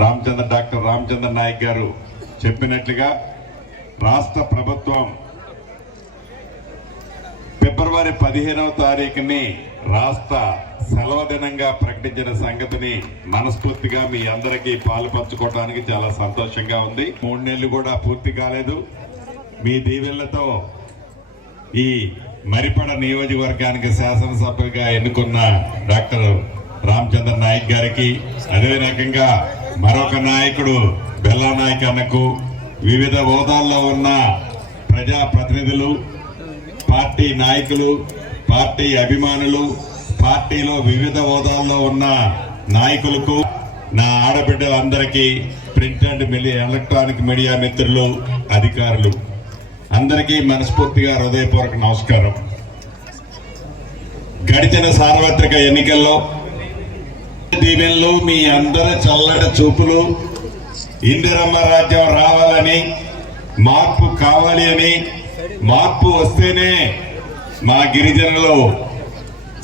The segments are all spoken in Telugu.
రామచంద్ర డాక్టర్ రామచంద్ర నాయక్ గారు చెప్పినట్లుగా రాష్ట్ర ప్రభుత్వం ఫిబ్రవరి పదిహేనవ తారీఖుని రాష్ట్ర సెలవు దినంగా ప్రకటించిన సంగతిని మనస్ఫూర్తిగా మీ అందరికీ పాలు పంచుకోవడానికి చాలా సంతోషంగా ఉంది. మూడు నెలలు కూడా పూర్తి కాలేదు. మీ దీవెళ్ళతో ఈ మరిపడ నియోజకవర్గానికి శాసనసభ్యుగా ఎన్నుకున్న డాక్టర్ రామచంద్ర నాయక్ గారికి అదే రకంగా మరొక నాయకుడు బెల్లా నాయక్ అన్నకు వివిధ హోదాల్లో ఉన్న ప్రజా ప్రతినిధులు పార్టీ నాయకులు పార్టీ అభిమానులు పార్టీలో వివిధ హోదాల్లో ఉన్న నాయకులకు నా ఆడబిడ్డలందరికీ print and media electronic media మిత్రులు అధికారులు. అందరికీ మనస్ఫూర్తిగా హృదయపూర్వక నమస్కారం. గడిచిన సార్వత్రిక ఎన్నికల్లో దీవెనలు మీ అందరి చల్లటి చూపులు. ఇందిరమ్మ రాజ్యం రావాలని మార్పు కావాలి అని మార్పు వస్తేనే మా గిరిజనులు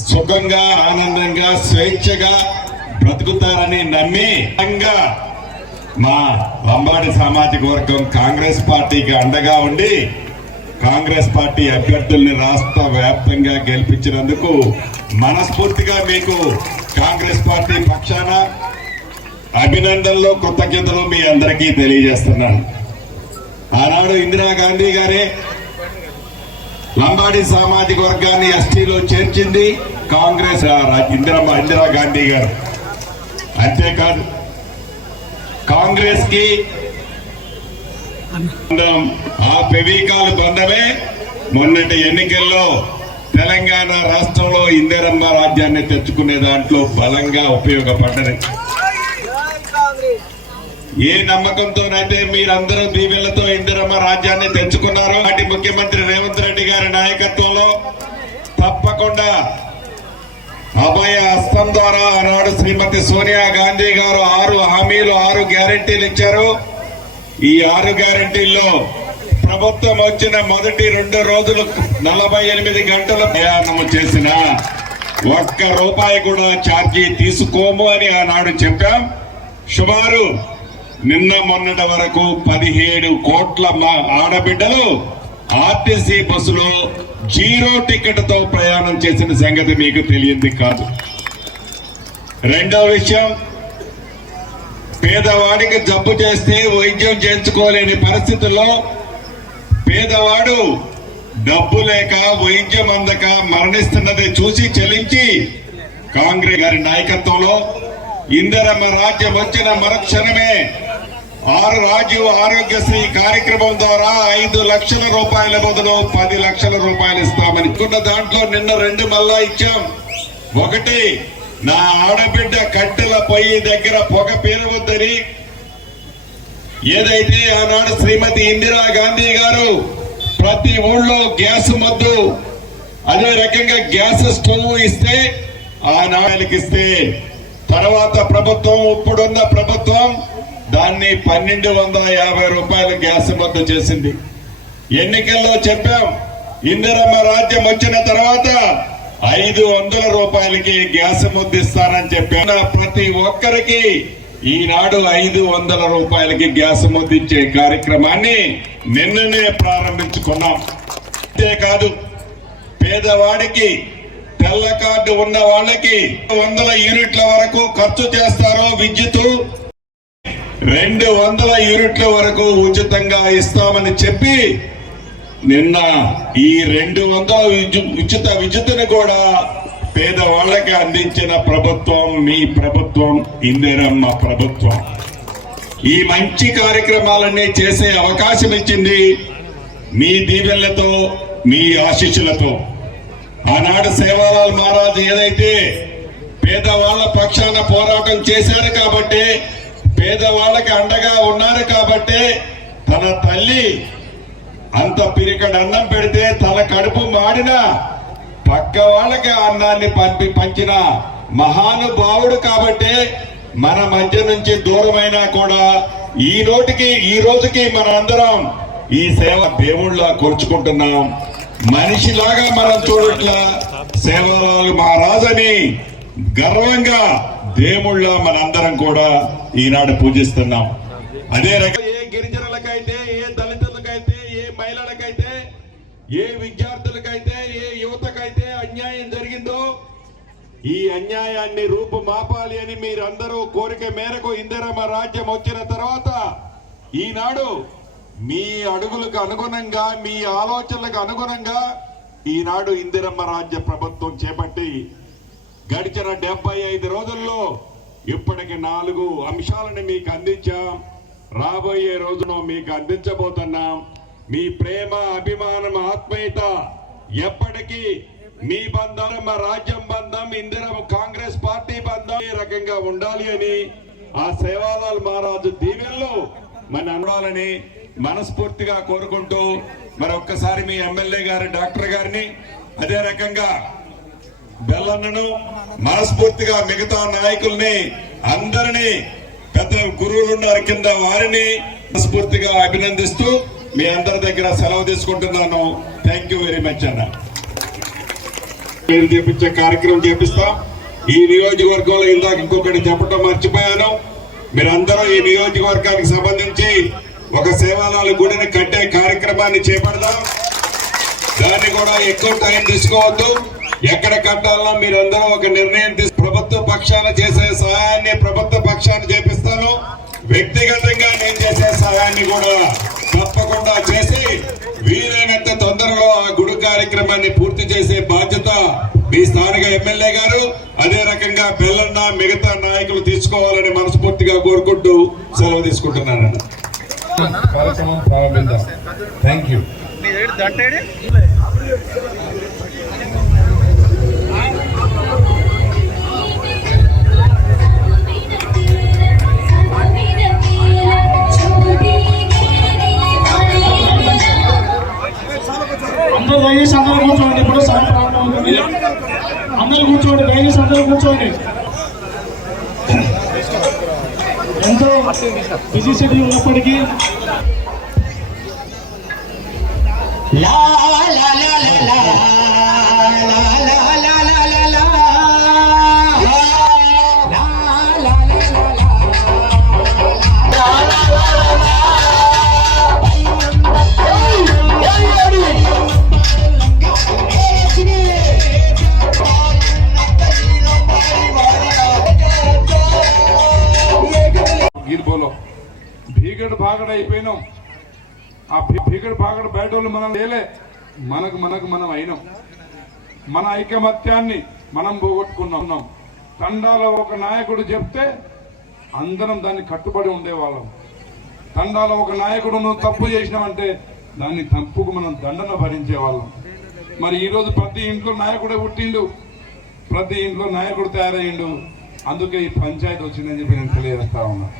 సుఖంగా ఆనందంగా స్వేచ్ఛగా బ్రతుకుతారని నమ్మి మా లంబాడి సామాజిక వర్గం కాంగ్రెస్ పార్టీకి అండగా ఉండి కాంగ్రెస్ పార్టీ అభ్యర్థుల్ని రాష్ట్ర వ్యాప్తంగా గెలిపించినందుకు మనస్ఫూర్తిగా మీకు కాంగ్రెస్ పార్టీ పక్షాన అభినందనలు కృతజ్ఞతలు మీ అందరికీ తెలియజేస్తున్నాను. ఆనాడు ఇందిరాగాంధీ గారే లంబాడి సామాజిక వర్గాన్ని ఎస్టీలో చేర్చింది కాంగ్రెస్ ఇందిరా ఇందిరాగాంధీ గారు. అంతేకాదు కాంగ్రెస్కి ఆ పెవీకాల బంధమే మొన్నటి ఎన్నికల్లో తెలంగాణ రాష్ట్రంలో ఇందిరమ్మ రాజ్యాన్ని తెచ్చుకునే దాంట్లో బలంగా ఉపయోగపడ్డది. ఏ నమ్మకంతోనైతే మీరందరూ దీవెలతో ఇందిరమ్మ రాజ్యాన్ని తెచ్చుకున్నారో అటు ముఖ్యమంత్రి రేవంత్ రెడ్డి గారి నాయకత్వంలో తప్పకుండా అభయ హస్తం ద్వారా ఆనాడు శ్రీమతి సోనియా గాంధీ గారు ఆరు హామీలు ఆరు గ్యారెంటీలు ఇచ్చారు. ఈ ఆరు గ్యారెంటీల్లో ప్రభుత్వం వచ్చిన మొదటి రెండు రోజులు నలభై ఎనిమిది గంటల ప్రయాణం చేసిన ఒక్క రూపాయి కూడా ఛార్జీ తీసుకోము అని ఆనాడు చెప్పాం. సుమారు నిన్న మొన్నటి వరకు పదిహేడు కోట్ల మా ఆడబిడ్డలు ఆర్టీసీ బస్సులో జీరో టికెట్తో ప్రయాణం చేసిన సంగతి మీకు తెలియంది కాదు. రెండో విషయం పేదవాడికి జబ్బు చేస్తే వైద్యం చేయించుకోలేని పరిస్థితుల్లో పేదవాడు డబ్బు లేక వైద్యం అందక మరణిస్తున్నది చూసి చెల్లించి కాంగ్రెస్ గారి నాయకత్వంలో ఇందరమ్మ రాజ్యం వచ్చిన మరక్షణమే ఆరు రాజీవ్ ఆరోగ్యశ్రీ కార్యక్రమం ద్వారా ఐదు లక్షల రూపాయల బదులు పది లక్షల రూపాయలు ఇస్తామని. దాంట్లో నిన్న రెండు మళ్ళా ఇచ్చాం. ఒకటి నా ఆడబిడ్డ కట్టెల పొయ్యి దగ్గర పొగ పేరవద్దని ఏదైతే ఆనాడు శ్రీమతి ఇందిరా గాంధీ గారు ప్రతి ఊళ్ళో గ్యాస్ మద్దు అదే రకంగా గ్యాస్ స్టవ్ ఇస్తే ఆనాళ్ళకి ఇస్తే తర్వాత ప్రభుత్వం ఇప్పుడున్న ప్రభుత్వం దాన్ని పన్నెండు వందల యాభై రూపాయలు గ్యాస్ మద్దు చేసింది. ఎన్నికల్లో చెప్పాం ఇందిరమ్మ రాజ్యం వచ్చిన తర్వాత ఐదు వందల రూపాయలకి గ్యాస్ ముద్దిస్తారని చెప్పాను. ప్రతి ఒక్కరికి ఈనాడు ఐదు వందల రూపాయలకి గ్యాస్ ముద్దిచ్చే కార్యక్రమాన్ని నిన్ననే ప్రారంభించుకున్నాం. అంతేకాదు పేదవాడికి తెల్ల కార్డు ఉన్న వాళ్ళకి వందల యూనిట్ల వరకు ఖర్చు చేస్తారో విద్యుత్? రెండు వందల యూనిట్ల వరకు ఉచితంగా ఇస్తామని చెప్పి నిన్న ఈ రెండు వందల ఉచిత విద్యుత్తుని కూడా పేదవాళ్ళకి అందించిన ప్రభుత్వం మీ ప్రభుత్వం ఇందిరమ్మ ప్రభుత్వం. ఈ మంచి కార్యక్రమాలన్నీ చేసే అవకాశం ఇచ్చింది మీ దీవెనలతో మీ ఆశీస్సులతో. ఆనాడు సేవాలాల్ మహారాజ్ ఏదైతే పేదవాళ్ళ పక్షాన పోరాటం చేశారు కాబట్టి పేదవాళ్ళకి అండగా ఉన్నారు కాబట్టి తన తల్లి అంత పిరికడ అన్నం పెడితే తన కడుపు మాడిన పక్క వాళ్ళకి అన్నాన్ని పంపి పంచిన మహానుభావుడు కాబట్టి మన మధ్య నుంచి దూరమైనా కూడా ఈ నోటికి ఈ రోజుకి మన అందరం ఈ సేవ దేవుళ్ళ కూర్చుకుంటున్నాం. మనిషిలాగా మనం చూడట్లా సేవరాలు మహారాజని గర్వంగా దేవుళ్ళ మనందరం కూడా ఈనాడు పూజిస్తున్నాం. అదే రకంగా ఏ గిరిజనులకైతే ఏ దళిత ఏ విద్యార్థులకైతే ఏ యువతకైతే అన్యాయం జరిగిందో ఈ అన్యాయాన్ని రూపుమాపాలి అని మీరందరూ కోరిక మేరకు ఇందిరమ్మ రాజ్యం వచ్చిన తర్వాత ఈనాడు మీ అడుగులకు అనుగుణంగా మీ ఆలోచనలకు అనుగుణంగా ఈనాడు ఇందిరమ్మ రాజ్య ప్రభుత్వం చేపట్టి గడిచిన డెబ్బై ఐదు రోజుల్లో ఇప్పటికి నాలుగు అంశాలను మీకు అందించాం. రాబోయే రోజున మీకు అందించబోతున్నాం. మీ ప్రేమ అభిమానం ఆత్మీయత ఎప్పటికీ మీ బంధం మా రాజ్యం బంధం ఇందిరం కాంగ్రెస్ పార్టీ బంధం ఈ రకంగా ఉండాలి అని ఆ సేవాలాల్ మహారాజు దీవెనలో మన ఉండాలని మనస్ఫూర్తిగా కోరుకుంటూ మరి ఒక్కసారి మీ ఎమ్మెల్యే గారి డాక్టర్ గారిని అదే రకంగా బెల్లన్నను మనస్ఫూర్తిగా మిగతా నాయకుల్ని అందరినీ పెద్ద గురువులు ఉన్నారు కింద వారిని మనస్ఫూర్తిగా అభినందిస్తూ మీ అందరి దగ్గర సెలవు తీసుకుంటున్నాను. థ్యాంక్ యూ వెరీ మచ్ అన్న. పేరు చేపించే కార్యక్రమం చేపిస్తాం. ఈ నియోజకవర్గంలో ఇందాక ఇంకొకటి చెప్పడం మర్చిపోయాను. మీరందరూ ఈ నియోజకవర్గానికి సంబంధించి ఒక సేవాలాల గుడిని కట్టే కార్యక్రమాన్ని చేపడదాం. దాన్ని కూడా ఎక్కువ టైం తీసుకోవద్దు. ఎక్కడ కట్టాలన్నా మీరందరూ ఒక నిర్ణయం తీసు ప్రభుత్వ పక్షాన చేసే సహాయాన్ని ప్రభుత్వ పక్షాన్ని చేపిస్తాను. వ్యక్తిగతంగా చేసే బాధ్యత మీ స్థానిక ఎమ్మెల్యే గారు. అదే రకంగా బెల్లన్న మిగతా నాయకులు తీసుకోవాలని మనస్ఫూర్తిగా కోరుకుంటూ సెలవు తీసుకుంటున్నాను కార్యక్రమం ప్రారంభిద్దాం. థ్యాంక్ యూ ఇప్పుడు దయచేసి అందరూ కూర్చోండి. ఇప్పుడు సాయంత్రం అందరూ కూర్చోండి. దయచేసి అందరూ కూర్చోండి. ఎంతో బిజీ షెడ్యూల్ ఉన్నప్పటికీ లా లా లా లా లా లా. గీర్ బోలో. భీగడ్ భాగడ్ అయిపోయినాం. ఆ భీగడు భాగడు బయట వాళ్ళు మనం లేలే. మనకు మనకు మనం అయినాం. మన ఐకమత్యాన్ని మనం పోగొట్టుకున్నాం. తండాలో ఒక నాయకుడు చెప్తే అందరం దాన్ని కట్టుబడి ఉండేవాళ్ళం. తండాలో ఒక నాయకుడు నువ్వు తప్పు చేసినావంటే దాన్ని తప్పుకు మనం దండన భరించే వాళ్ళం మరి ఈరోజు ప్రతి ఇంట్లో నాయకుడే పుట్టిండు. ప్రతి ఇంట్లో నాయకుడు తయారయ్యిండు. అందుకే ఈ పంచాయతీ వచ్చిందని చెప్పి నేను తెలియజేస్తా ఉన్నా.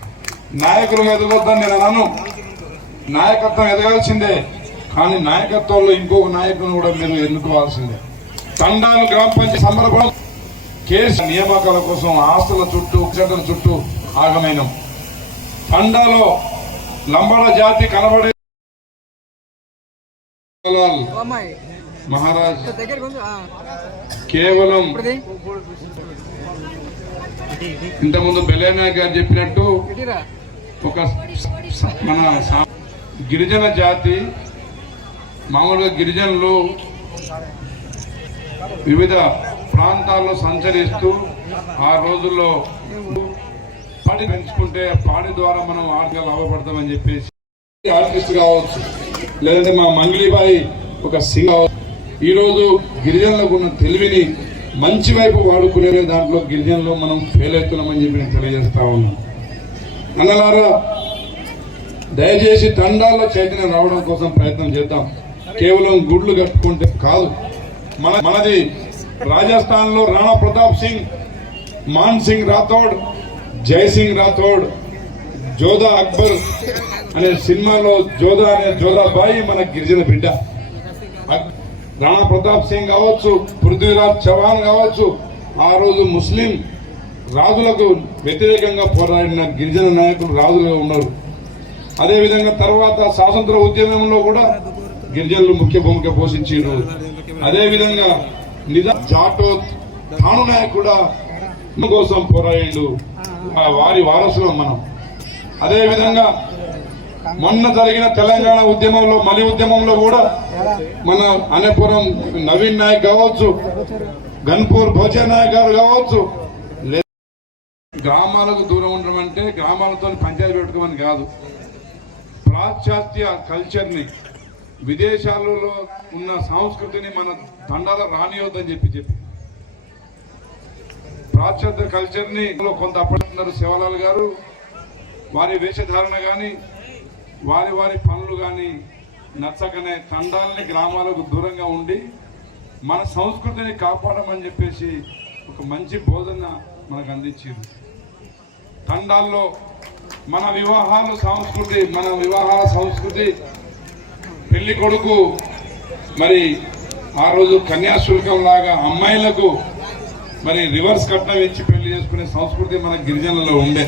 నాయకులు ఎదగొద్దని నేను అనను నాయకత్వం ఎదగాల్సిందే. కానీ నాయకత్వంలో ఇంకొక నాయకుని కూడా మీరు ఎన్నుకోవాల్సిందే. తండాలు గ్రామ పంచాయతీ సందర్భం కేసు నియామకాల కోసం ఆస్తుల చుట్టూ చెట్ల చుట్టూ ఆగమైన. తండాలో లంబడ జాతి కనబడే మహారాజ్ కేవలం ఇంతకుముందు బెల్లయ్య గారు చెప్పినట్టు ఒక మన సా- గిరిజన జాతి మామూలుగా గిరిజనులు వివిధ ప్రాంతాల్లో సంచరిస్తూ ఆ రోజుల్లో పాడి పెంచుకుంటే పాడి ద్వారా మనం ఆర్థిక లాభపడతామని చెప్పేసి ఆర్టిస్ట్ కావచ్చు లేదంటే మా మంగిలిబాయి ఒక సింగ్ ఈరోజు గిరిజనులకు ఉన్న తెలివిని మంచి వైపు వాడుకునే దాంట్లో గిరిజనులు మనం ఫెయిల్ అవుతున్నామని చెప్పి నేను తెలియజేస్తా ఉన్నాను. అన్నలారా దయచేసి తండాల్లో చైతన్యం రావడం కోసం ప్రయత్నం చేద్దాం. కేవలం గుడ్లు కట్టుకుంటే కాదు. మన మనది రాజస్థాన్లో రాణా ప్రతాప్ సింగ్ మాన్ సింగ్ రాథోడ్ జయసింగ్ రాథోడ్ జోధా అక్బర్ అనే సినిమాలో జోధా అనే జోధాబాయి మన గిరిజన బిడ్డ. రాణా ప్రతాప్ సింగ్ కావచ్చు పృథ్వీరాజ్ చౌహాన్ కావచ్చు ఆ రోజు ముస్లిం రాజులకు వ్యతిరేకంగా పోరాడిన గిరిజన నాయకులు రాజులుగా ఉన్నారు. అదేవిధంగా తర్వాత స్వాతంత్ర ఉద్యమంలో కూడా గిరిజనులు ముఖ్య భూమిక పోషించారు అదేవిధంగా నిజా జాటో తాను నాయక్ కూడా కోసం పోరాడు వారి వారసులం మనం. అదేవిధంగా మొన్న జరిగిన తెలంగాణ ఉద్యమంలో మలి ఉద్యమంలో కూడా మన అనేపురం నవీన్ నాయక్ కావచ్చు గన్పూర్ భోజన్ నాయక్ గారు కావచ్చు గ్రామాలకు దూరం ఉండడం అంటే గ్రామాలతో పంచాయతీ పెట్టుకోమని కాదు. పాశ్చాత్య కల్చర్ని విదేశాలలో ఉన్న సంస్కృతిని మన తండాలో రానియొద్దని చెప్పి చెప్పి. పాశ్చాత్య కల్చర్ని కొంత అప్పటిన్నారు శివలాల్ గారు. వారి వేషధారణ కానీ వారి వారి పనులు కానీ నచ్చకనే తండాలని గ్రామాలకు దూరంగా ఉండి మన సంస్కృతిని కాపాడమని చెప్పేసి ఒక మంచి బోధన మనకు అందించింది. తండాల్లో మన వివాహాలు సంస్కృతి మన వివాహాల సంస్కృతి. పెళ్ళి కొడుకు మరి ఆ రోజు కన్యాశుల్కం లాగా అమ్మాయిలకు మరి రివర్స్ కట్నం ఇచ్చి పెళ్ళి చేసుకునే సంస్కృతి మన గిరిజనులలో ఉండే.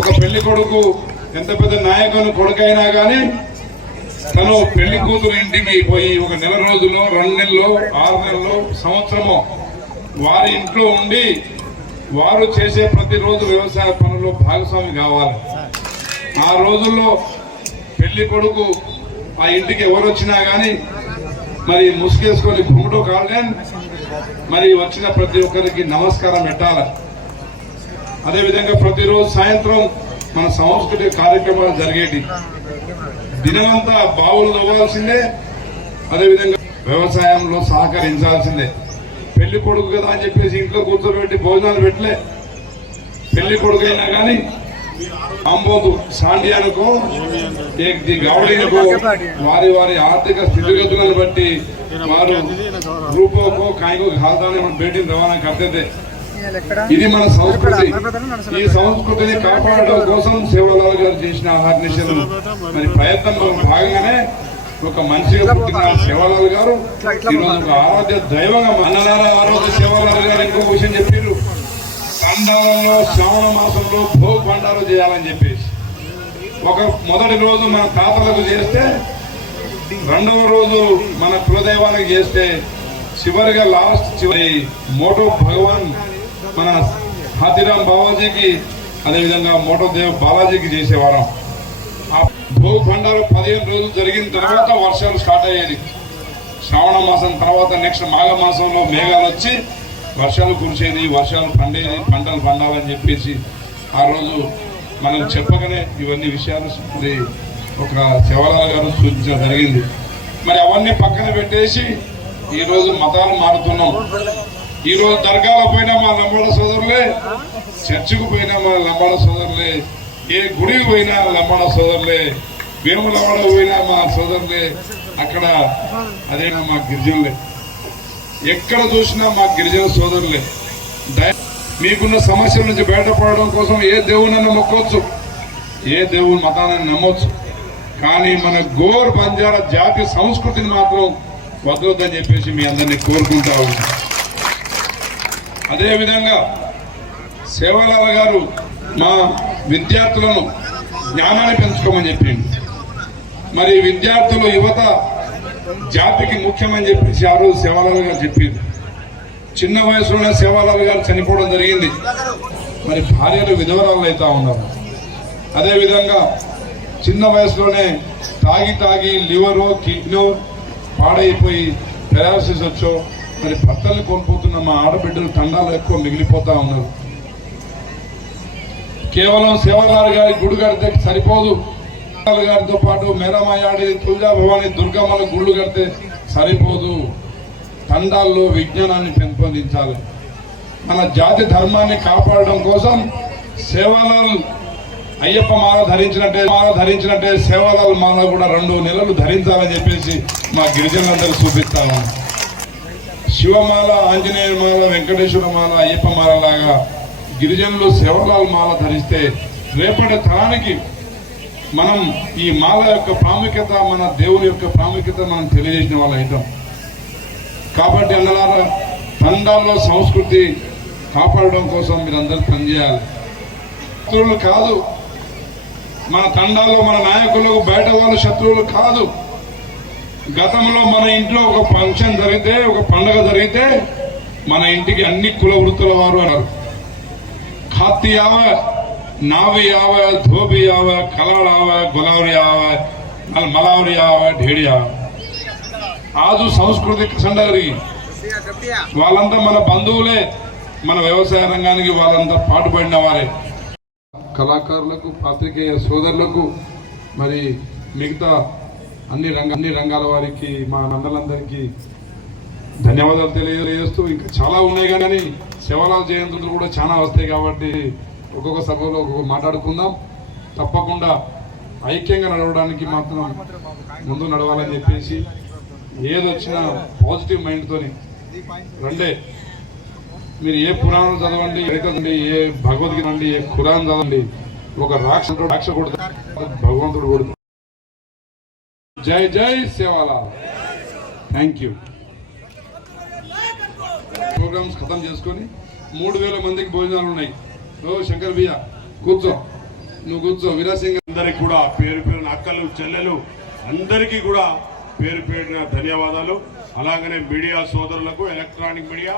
ఒక పెళ్ళి కొడుకు ఎంత పెద్ద నాయకుని కొడుకైనా కానీ తను పెళ్ళి కూతురు ఇంటికి పోయి ఒక నెల రోజులు రెండు నెలలు ఆరు నెలలు సంవత్సరము వారి ఇంట్లో ఉండి వారు చేసే ప్రతిరోజు వ్యవసాయ పనుల్లో భాగస్వామి కావాలి. ఆ రోజుల్లో పెళ్ళి కొడుకు ఆ ఇంటికి ఎవరు వచ్చినా కానీ మరి ముసుగేసుకొని భూమిటో కాలే మరి వచ్చిన ప్రతి ఒక్కరికి నమస్కారం పెట్టాలి. అదేవిధంగా ప్రతిరోజు సాయంత్రం మన సాంస్కృతిక కార్యక్రమాలు జరిగేటి. దినమంతా బావులు తవ్వాల్సిందే అదేవిధంగా వ్యవసాయంలో సహకరించాల్సిందే. పెళ్ళి కొడుకు కదా అని చెప్పేసి ఇంట్లో కూర్చోబెట్టి భోజనాలు పెట్టలే. పెళ్ళి కొడుకు అయినా కానీ అంబోదు సాండియానుకో గౌడీనుకో వారి వారి ఆర్థిక స్థితిగతులను బట్టి వారు రూపోకో కాయకో ఖాతానే మన భేటీని రవాణా కడితే ఇది మన సంస్కృతి. ఈ సంస్కృతిని కాపాడడం కోసం శివలాల్ గారు చేసిన ఆహర్నిశలు మరి ప్రయత్నంలో భాగంగానే ఒక మనిషిగా పుట్టిన శివలాల్ గారు ఈరోజు ఒక ఆరాధ్య దైవంగా అన్నదాన ఆరోగ్య శివలాల్ గారు ఇంకో విషయం చెప్పారు. పండాలలో శ్రావణ మాసంలో భోగి పండాలు చేయాలని చెప్పేసి. ఒక మొదటి రోజు మన తాతలకు చేస్తే రెండవ రోజు మన కులదైవానికి చేస్తే చివరిగా లాస్ట్ చివరి మోటో భగవాన్ మన హాతిరామ్ బాబాజీకి అదేవిధంగా మోటో దేవ్ బాలాజీకి చేసేవారం. భోగి పండాలు పదిహేను రోజులు జరిగిన తర్వాత వర్షాలు స్టార్ట్ అయ్యేది. శ్రావణ మాసం తర్వాత నెక్స్ట్ మాఘ మాసంలో మేఘాలు వచ్చి వర్షాలు కురిసేది వర్షాలు పండేది పంటలు పండాలని చెప్పేసి ఆ రోజు మనం చెప్పగానే ఇవన్నీ విషయాలు ఒక శివరాల గారు సూచించడం జరిగింది. మరి అవన్నీ పక్కన పెట్టేసి ఈ రోజు మతాలు మారుతున్నాం. ఈరోజు రోజు దర్గాలో పోయినా మా లంబాడ సోదరులే చర్చికి పోయినా మా లంబాడ సోదరులే ఏ గుడికి పోయినా లంబాడ సోదరులే భీమలమ్మడ పోయినా మా సోదరులే అక్కడ అదేనా మా గిరిజనులే. ఎక్కడ చూసినా మా గిరిజన సోదరులే. మీకున్న సమస్యల నుంచి బయటపడడం కోసం ఏ దేవుని మొక్కొచ్చు? ఏ దేవుని మతాన్ని నమ్మొచ్చు? కానీ మన గోర్ బంజారా జాతి సంస్కృతిని మాత్రం వదలొద్దని చెప్పేసి మీ అందరినీ కోరుకుంటా ఉన్నాం. అదేవిధంగా సేవలాల గారు మా విద్యార్థులను జ్ఞానాన్ని పెంచుకోమని చెప్పింది మరి విద్యార్థులు యువత జాతికి ముఖ్యమని చెప్పేసి ఆ రోజు సేవాలాల్ గారు చెప్పింది చిన్న వయసులోనే సేవాలాల్ గారు చనిపోవడం జరిగింది. మరి భార్యలు విధవరాలు అవుతా ఉన్నారు. అదేవిధంగా చిన్న వయసులోనే తాగి తాగి లివరు కిడ్నీ పాడైపోయి పెరాలసిస్ వచ్చో మరి భర్తల్ని కోల్పోతున్న మా ఆడబిడ్డలు తండాలు ఎక్కువ మిగిలిపోతా ఉన్నారు. కేవలం శివగారు గారి గుడి కడితే సరిపోదు. గారితో పాటు మేరమాయాడి తులజా భవాని దుర్గమ్మల గుళ్ళు కడితే సరిపోదు. తండాల్లో విజ్ఞానాన్ని పెంపొందించాలి. మన జాతి ధర్మాన్ని కాపాడడం కోసం సేవలాల్ అయ్యప్ప మాల ధరించినట్టే మాల ధరించినట్టే సేవలాల్ మాల కూడా రెండు నెలలు ధరించాలని చెప్పేసి మా గిరిజనులందరూ చూపిస్తాము శివమాల ఆంజనేయ మాల వెంకటేశ్వర మాల అయ్యప్ప మాల లాగా గిరిజనులు సేవలాల్ మాల ధరిస్తే రేపటి తరానికి మనం ఈ మాల యొక్క ప్రాముఖ్యత మన దేవుని యొక్క ప్రాముఖ్యత మనం తెలియజేసిన వాళ్ళు అవుతాం. కాబట్టి అన్నలారా తండాల్లో సంస్కృతి కాపాడడం కోసం మీరందరూ పనిచేయాలి. శత్రువులు కాదు. మన తండాల్లో మన నాయకులకు బయట వాళ్ళు శత్రువులు కాదు. గతంలో మన ఇంట్లో ఒక ఫంక్షన్ జరిగితే ఒక పండుగ జరిగితే మన ఇంటికి అన్ని కుల వృత్తుల వారు అన్నారు. ఖాతి ఆవ నావి ఆవ ధోబి ఆవ కలాడ్ ఆవ గులావరి ఆవ మల- మలావరి ఆవ ఢేడి ఆవ ఆజు సాంస్కృతిక సండగరి వాళ్ళంతా మన బంధువులే మన వ్యవసాయ రంగానికి వాళ్ళంతా పాటుపడిన వారే కళాకారులకు పాత్రికేయ సోదరులకు మరి మిగతా అన్ని రంగ అన్ని రంగాల వారికి మా నందలందరికీ ధన్యవాదాలు తెలియజేస్తూ ఇంకా చాలా ఉన్నాయి కానీ శివలాల్ జయంతులు కూడా చాలా వస్తాయి కాబట్టి ఒక్కొక్క సభలో ఒక్కొక్క మాట్లాడుకుందాం. తప్పకుండా ఐక్యంగా నడవడానికి మాత్రం ముందు నడవాలని చెప్పేసి ఏదొచ్చినా పాజిటివ్ మైండ్తోని రండే. మీరు ఏ పురాణం చదవండి ఏ ఏ భగవద్గీత అండి ఏ ఖురాన్ చదవండి ఒక రాక్షసుడు రాక్ష కొడతాడు భగవంతుడు కొడతాడు జై జై సేవాలా థ్యాంక్ యూ ప్రోగ్రామ్స్ ఖతం చేసుకొని మూడు వేల మందికి భోజనాలు ఉన్నాయి. ఓ శంకర్ బియ్య కూర్చో. నువ్వు కూర్చో. వీరాసింగ్ అందరికి కూడా పేరు పేరున అక్కలు చెల్లెలు అందరికీ కూడా పేరు పేరున ధన్యవాదాలు. అలాగనే మీడియా సోదరులకు ఎలక్ట్రానిక్ మీడియా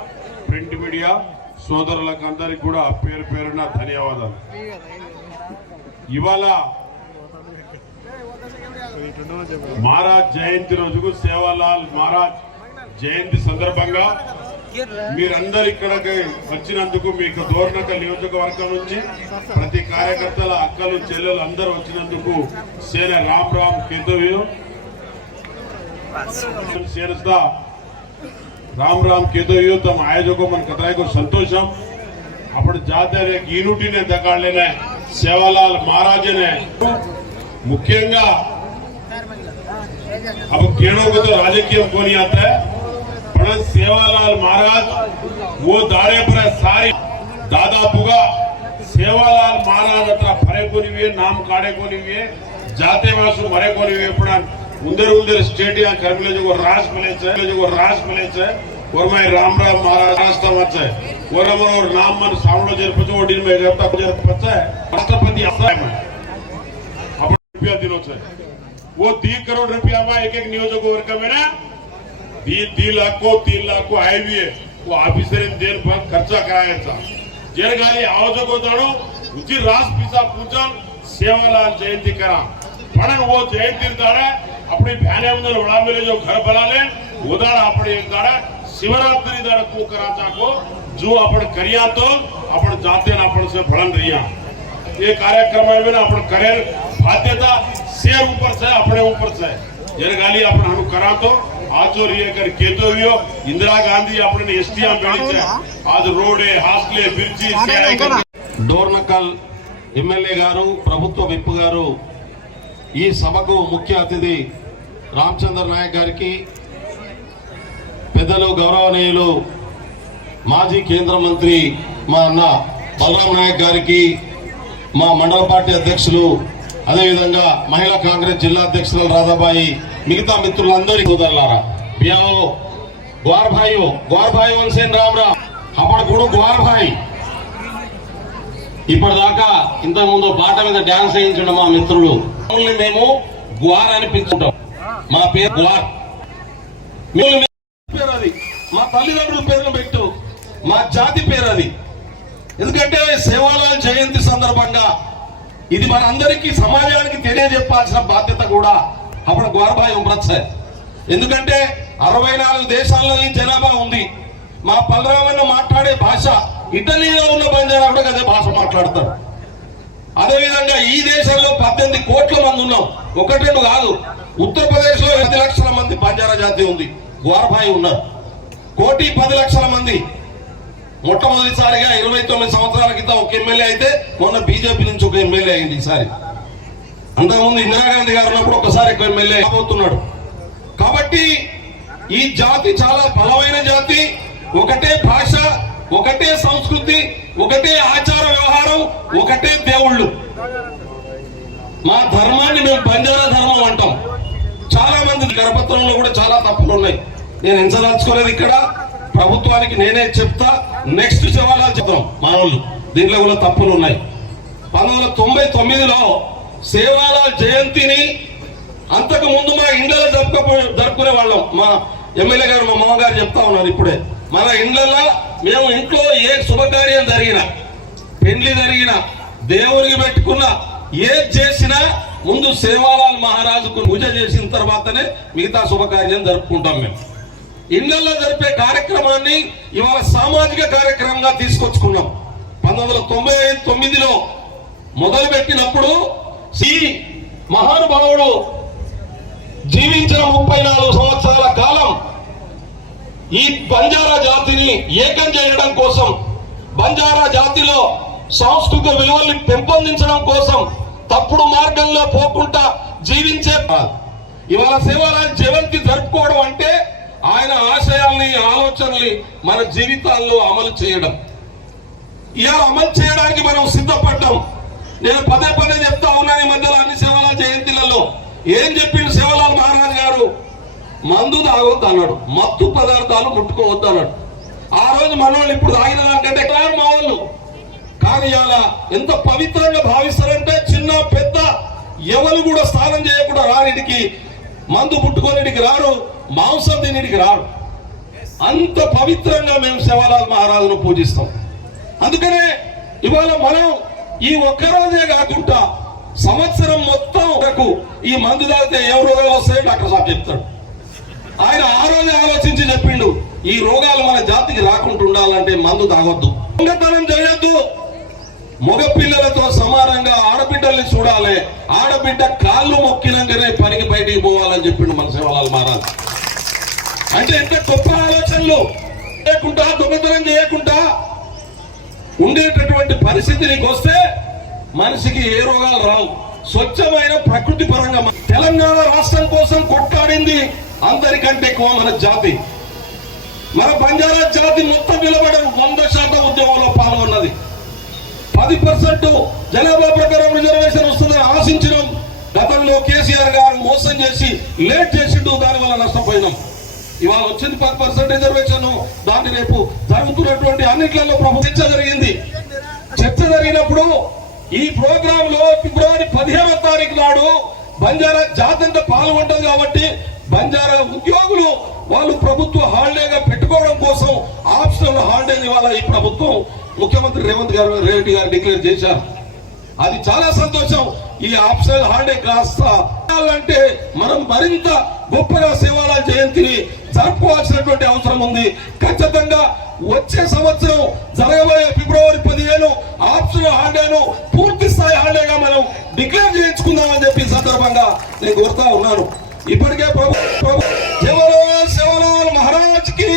ప్రింట్ మీడియా సోదరులకు అందరికి కూడా పేరు పేరున ధన్యవాదాలు. ఇవాళ మహారాజ్ జయంతి రోజుకు సేవాలాల్ మహారాజ్ జయంతి సందర్భంగా మీరందరు ఇక్కడికి వచ్చినందుకు మీకు దూరణక నియోజకవర్గం నుంచి ప్రతి కార్యకర్తల అక్కలు చెల్లెలు అందరూ వచ్చినందుకు సేన రామ్ రామ్ కేతవ్యూ. రామ్ రామ్ కేతవ్యూ తమ ఆయోజకు మన కథాయకు సంతోషం. అప్పుడు జాతీయ जाते रहे యూనిటీ ने మహారాజనే. ముఖ్యంగా అప్పుడు కేణోగతో రాజకీయం तो అంటే ప్రొఫెసర్ సేవాలాల్ మహారాజ్ ఓ దారేపుర సారి దాదాపుగా సేవాలాల్ మహారాజ్ అట్లా పరేకొనివే నామ కాడేకొనివే मरे को लिए ఇప్పుడు ఉందరు ఉందరు స్టేట్ या करमले जो राज मिले चाहे जो राज मिले चाहे और मैं राम राम महाराज राष्ट्र मच है। और हम और नाम मन सामने जर पचो दिन में रहता जर पच है। राष्ट्रपति आता है। रुपया वो करोड़ रुपया एक एक नियोजक वर्ग दी दी लाख को तीन लाख को आए हुए वो ऑफिसर देर पर खर्चा करायचा जर गाली आवाजों को दाड़ो उची रास पिसा पूजन सेवालाल जयंती करा पण वो जयंती दाड़ा अपनी बहने अंदर उड़ा मेरे जो घर बना ले वो दाड़ा अपने एक दाड़ा शिवरात्रि दाड़ा को करा चाको जो अपन करिया तो अपन जाते ना अपन से फलन रिया ये कार्यक्रम में ना अपन करेल बाध्यता शेर ऊपर से अपने ऊपर से जर આચોર્ય કર ఇందిరా గాంధీ ગાંધી આપણને એસટીએમ બેડી రోడే హాస్టలే పిలిచి డోర్నకల్ ఎమ్మెల్యే గారు ప్రభుత్వ విప్ గారు ఈ సభకు ముఖ్య అతిథి రామచంద్ర నాయక్ గారికి పెద్దలు గౌరవనీయులు మాజీ కేంద్ర మంత్రి మా అన్న బలరాం నాయక్ గారికి మా మండల పార్టీ అధ్యక్షులు అదేవిధంగా మహిళా కాంగ్రెస్ జిల్లా అధ్యక్షురాలు రాధాబాయి మిగతా మిత్రులందరి కుదరలారా బియావో గ్వార్ భాయో గ్వార్ భాయ్ వన్సేన్ రామ్ రామ్ అప్పుడు కూడా గ్వార్ భాయ్ ఇప్పటిదాకా ఇంతకుముందు పాట మీద డాన్స్ వేయించండి మా మిత్రులు మమ్మల్ని మేము గ్వార్ అని పిలుచుకుంటాం. మా పేరు గ్వార్. పేరు అది. మా తల్లిదండ్రుల పేర్లు పెట్టు. మా జాతి పేరు అది. ఎందుకంటే సేవాలాల్ జయంతి సందర్భంగా ఇది మనందరికీ సమాజానికి తెలియజెప్పాల్సిన బాధ్యత కూడా అప్పుడు గౌరవాయి ఉమ్రత్ సార్. ఎందుకంటే అరవై నాలుగు దేశాల్లో ఈ జనాభా ఉంది. మా పల్లరామన్న మాట్లాడే భాష ఇటలీలో ఉన్న బంజారా కూడా అదే భాష మాట్లాడతారు. అదేవిధంగా ఈ దేశంలో పద్దెనిమిది కోట్ల మంది ఉన్నాం. ఒకటి రెండు కాదు. ఉత్తరప్రదేశ్లో పది లక్షల మంది బంజారా జాతి ఉంది. గోరభాయి ఉన్నారు. కోటి పది లక్షల మంది. మొట్టమొదటిసారిగా ఇరవై తొమ్మిది సంవత్సరాల క్రితం ఒక ఎమ్మెల్యే అయితే మొన్న బీజేపీ నుంచి ఒక ఎమ్మెల్యే అయింది ఈసారి. అంతకుముందు ఇందిరాగాంధీ గారు ఉన్నప్పుడు ఒకసారి ఎమ్మెల్యే కాబోతున్నాడు. కాబట్టి ఈ జాతి చాలా బలమైన జాతి ఒకటే భాష ఒకటే సంస్కృతి ఒకటే ఆచార వ్యవహారం ఒకటే దేవుళ్ళు. మా ధర్మాన్ని మేము బంజారా ధర్మం అంటాం. చాలా మంది గర్భత్వంలో కూడా చాలా తప్పులు ఉన్నాయి. నేను ఎంచదలుచుకోలేదు ఇక్కడ. ప్రభుత్వానికి నేనే చెప్తా. నెక్స్ట్ సవాలాలు చెప్తాం మా వాళ్ళు దీంట్లో కూడా తప్పులు ఉన్నాయి. పంతొమ్మిది వందల తొంభై తొమ్మిదిలో సేవాలాల్ జయంతిని అంతకు ముందు మా ఇండ్లలో జరుపుకో జరుపుకునే వాళ్ళం. మా ఎమ్మెల్యే గారు మా మామగారు చెప్తా ఉన్నారు ఇప్పుడే. మన ఇండ్లలో మేము ఇంట్లో ఏ శుభకార్యం జరిగినా పెళ్ళి జరిగినా దేవునికి పెట్టుకున్న ఏది చేసినా ముందు సేవాలాల్ మహారాజుకు పూజ చేసిన తర్వాతనే మిగతా శుభకార్యం జరుపుకుంటాం మేము. ఇళ్ళలో జరిపే కార్యక్రమాన్ని ఇవాళ సామాజిక కార్యక్రమంగా తీసుకొచ్చుకున్నాం. పంతొమ్మిది వందల తొంభై తొమ్మిదిలో మొదలు పెట్టినప్పుడు సి మహానుభావుడు జీవించిన ముప్పై నాలుగు సంవత్సరాల కాలం ఈ బంజారా జాతిని ఏకం చేయడం కోసం బంజారా జాతిలో సాంస్కృతిక విలువల్ని పెంపొందించడం కోసం తప్పుడు మార్గంలో పోకుండా జీవించే ఇవాళ శివరాజ్ జయంతి జరుపుకోవడం అంటే ఆయన ఆశయాల్ని ఆలోచనల్ని మన జీవితాల్లో అమలు చేయడం. ఇలా అమలు చేయడానికి మనం సిద్ధపడ్డాం. నేను పదే పదే చెప్తా ఉన్నాను ఈ మధ్యలో అన్ని శివలాల్ జయంతిలలో. ఏం చెప్పిండు శివలాల్ మహారాజ్ గారు? మందు తాగొద్దు అన్నాడు. మత్తు పదార్థాలు ముట్టుకోవద్దు అన్నాడు. ఆ రోజు మనోళ్ళు ఇప్పుడు తాగిన అంటే క్లార్ మా వాళ్ళు. కానీ అలా ఎంత పవిత్రంగా భావిస్తారంటే చిన్న పెద్ద ఎవరు కూడా స్నానం చేయకుండా రానిడికి మందు పుట్టుకోనిడికి రారు మాంసం తినిడికి రారు. అంత పవిత్రంగా మేము శివలాల్ మహారాజును పూజిస్తాం. అందుకనే ఇవాళ మనం ఈ ఒక్కరోజే కాకుండా సంవత్సరం మొత్తం వరకు ఈ మందు తాగితే ఏం రోగాలు వస్తాయో డాక్టర్ సాబ్ చెప్తాడు. ఆయన ఆ రోజే ఆలోచించి చెప్పిండు ఈ రోగాలు మన జాతికి రాకుండా ఉండాలంటే మందు తాగొద్దు. దొంగతనం చేయొద్దు. మగ పిల్లలతో సమానంగా ఆడబిడ్డల్ని చూడాలి ఆడబిడ్డ కాళ్ళు మొక్కినాకనే పనికి బయటికి పోవాలని చెప్పిండు మన శివలాల్ మహారాజ్. అంటే ఎంత గొప్ప ఆలోచనలు. చేయకుండా దొంగతనం చేయకుండా ఉండేటటువంటి పరిస్థితి నీకు వస్తే మనిషికి ఏ రోగాలు రావు. స్వచ్ఛమైన ప్రకృతి పరంగా మన తెలంగాణ రాష్ట్రం కోసం కొట్లాడింది అందరికంటే ఎక్కువ మన జాతి. మన బంజారా జాతి మొత్తం నిలబడి వంద శాతం ఉద్యోగంలో పాల్గొన్నది. పది పర్సెంట్ జనాభా ప్రకారం రిజర్వేషన్ వస్తుందని ఆశించడం గతంలో కేసీఆర్ గారు మోసం చేసి లేట్ చేసిండు దానివల్ల నష్టపోయినాం. ఇవాళ వచ్చింది పది పర్సెంట్ రిజర్వేషన్. దాన్ని రేపు జరుగుతున్నటువంటి అన్నిట్లలో ప్రభుత్వం చర్చ జరిగింది. చర్చ జరిగినప్పుడు ఈ ప్రోగ్రామ్లో ఫిబ్రవరి పదిహేనవ తారీఖు నాడు బంజారా జాతంతా పాల్గొంటది కాబట్టి బంజారా ఉద్యోగులు వాళ్ళు ప్రభుత్వ హాలిడేగా పెట్టుకోవడం కోసం ఆప్షనల్ హాలిడే ఇవాళ ఈ ప్రభుత్వం ముఖ్యమంత్రి రేవంత్ గారు రెడ్డి గారు డిక్లేర్ చేశారు. అది చాలా సంతోషం. ఈ ఆప్షనల్ హాలిడే కాస్త. అంటే మనం మరింత గొప్పగా శివాలయ జయంతిని జరుపుకోవాల్సినటువంటి అవసరం ఉంది. ఖచ్చితంగా వచ్చే సంవత్సరం జరగబోయే ఫిబ్రవరి పదిహేను ఆప్షనల్ హాలిడేను పూర్తి స్థాయి హాలిడేగా మనం డిక్లేర్ చేయించుకుందామని చెప్పి సందర్భంగా నేను కోరుతా ఉన్నాను. ఇప్పటికే ప్రభు ప్రభు శివలాల్ శివలాల్ మహారాజ్కి